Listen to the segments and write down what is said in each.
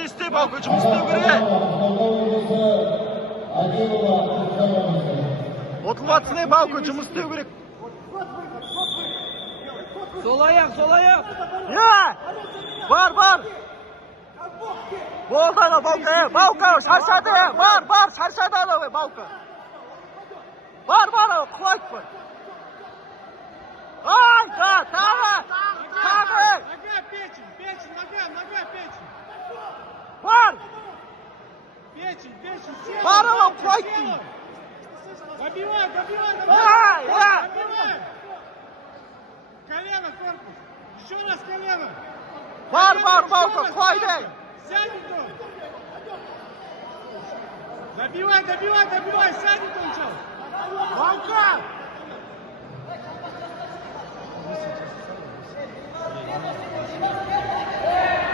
İste Balko, жұмыс істеу керек. Отылватсың Балко, жұмыс істеу керек. Sol ayak, sol ayak. Бар. Болды ана Балко, шаршады. Бар, шаршады ана Балко. Бар, құлайды бар. Тағы. Нога, печень, нога, печень. Бар. Печень, села. Бар ана құлайды. Добивай. Добивай. Колено, корпус. Еще раз колено. Бар, Балко, құлайды. Сядет он. Добивай, сядет он сейчас. Балка!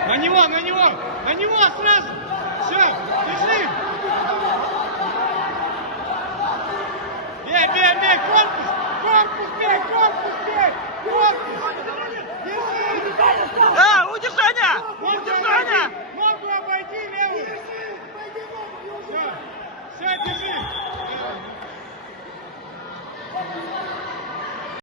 На него сразу. Все, держи. Бей, корпус.